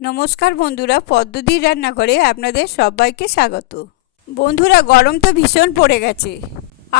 নমস্কার বন্ধুরা, পদ্মদির রান্নাঘরে আপনাদের সবাইকে স্বাগত। বন্ধুরা, গরম তো ভীষণ পড়ে গেছে,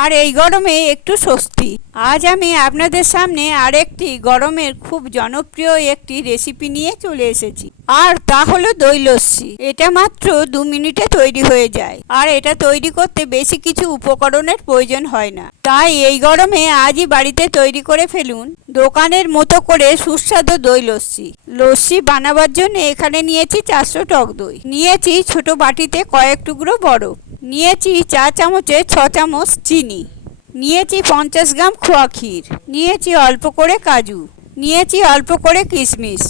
আর এই গরমে একটু স্বস্তি। আজ আমি আপনাদের সামনে আরেকটি গরমের খুব জনপ্রিয় একটি রেসিপি নিয়ে চলে এসেছি, আর তা হলো দই লস্যি। এটা মাত্র 2 মিনিটে তৈরি হয়ে যায়, আর এটা তৈরি করতে বেশি কিছু উপকরণের প্রয়োজন হয় না। তাই এই গরমে আজই বাড়িতে তৈরি করে ফেলুন দোকানের মতো করে সুস্বাদু দই লস্যি। লস্যি বানাবার জন্য এখানে নিয়েছি 400 টক দই, নিয়েছি ছোট বাটিতে কয়েক টুকরো বরফ, নিয়েছি চা চামচে 6 চামচ চিনি, নিয়েছি 50 গ্রাম খোয়া ক্ষীর, নিয়েছি অল্প করে কাজু, নিয়েছি অল্প করে কিশমিশ,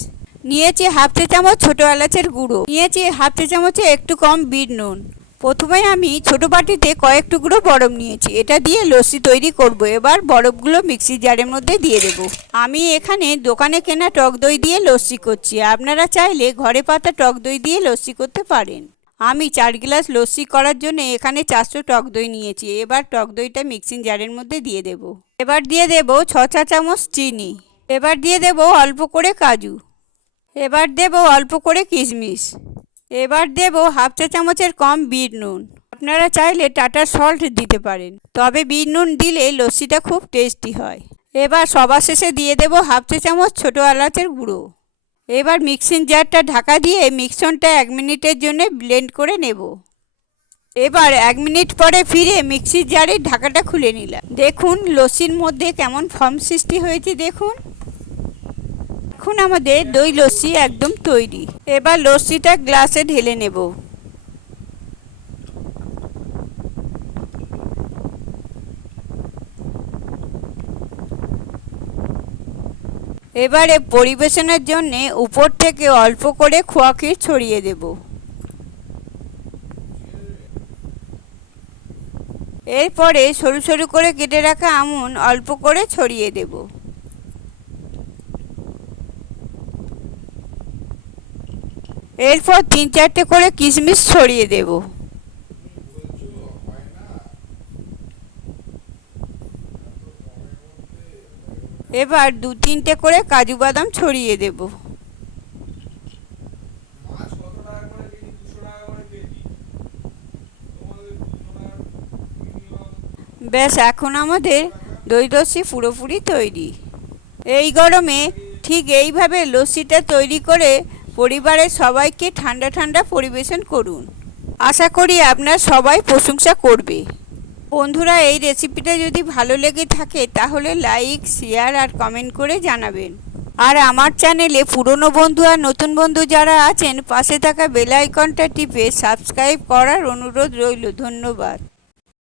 নিয়েছি হাফ চা চামচ ছোটো এলাচের গুঁড়ো, নিয়েছি হাফ চা চামচে একটু কম বিট নুন। প্রথমে আমি ছোট বাটিতে কয়েক টুকরো বরফ নিয়েছি, এটা দিয়ে লস্যি তৈরি করব। এবার বরফগুলো মিক্সির জারের মধ্যে দিয়ে দেব। আমি এখানে দোকানে কেনা টক দই দিয়ে লস্যি করছি, আপনারা চাইলে ঘরে পাতা টক দই দিয়ে লস্যি করতে পারেন। আমি 4 গ্লাস লস্যি করার জন্য এখানে 400 টক দই নিয়েছি। এবার টক দইটা মিক্সিং জারের মধ্যে দিয়ে দেব। এবার দিয়ে দেব 6 চা চামচ চিনি, এবার দিয়ে দেব অল্প করে কাজু, এবার দেব অল্প করে কিশমিশ, এবার দেব হাফ চা চামচের কম বিট নুন। আপনারা চাইলে টাটা সল্ট দিতে পারেন, তবে বিট নুন দিলে লস্যিটা খুব টেস্টি হয়। এবার সবার শেষে দিয়ে দেব হাফ চা চামচ ছোটো এলাচের গুঁড়ো। এবার মিক্সিং জারটা ঢাকা দিয়ে মিশ্রণটা 1 মিনিটের জন্য ব্লেন্ড করে নেব। এবার 1 মিনিট পরে ফিরে মিক্সির জারের ঢাকাটা খুলে নিলাম। দেখুন লস্যির মধ্যে কেমন ফর্ম সৃষ্টি হয়েছে। দেখুন, এখন আমাদের দই লস্যি একদম তৈরি। এবার লস্যিটা গ্লাসে ঢেলে নেব। এবারে পরিবেশনের জন্য উপর থেকে অল্প করে খোয়া ক্ষীর ছড়িয়ে দেব। এরপরে সরু সরু করে কেটে রাখা আমন্ড অল্প করে ছড়িয়ে দেব। এরপর 3-4টে করে কিশমিশ ছড়িয়ে দেব। এবার 2-3টে করে কাজু বাদাম ছড়িয়ে দেব। ব্যাস, এখন আমাদের দই লস্যি পুরোপুরি তৈরি। এই গরমে ঠিক এইভাবে লস্যিটা তৈরি করে পরিবারের সবাইকে ঠান্ডা ঠান্ডা পরিবেশন করুন। আশা করি আপনারা সবাই প্রশংসা করবে। বন্ধুরা, এই রেসিপিটা যদি ভালো লেগে থাকে তাহলে লাইক, শেয়ার আর কমেন্ট করে জানাবেন। আর আমার চ্যানেলে পুরনো বন্ধু আর নতুন বন্ধু যারা আছেন, পাশে থাকা বেল আইকনটা টিপে সাবস্ক্রাইব করার অনুরোধ রইল। ধন্যবাদ।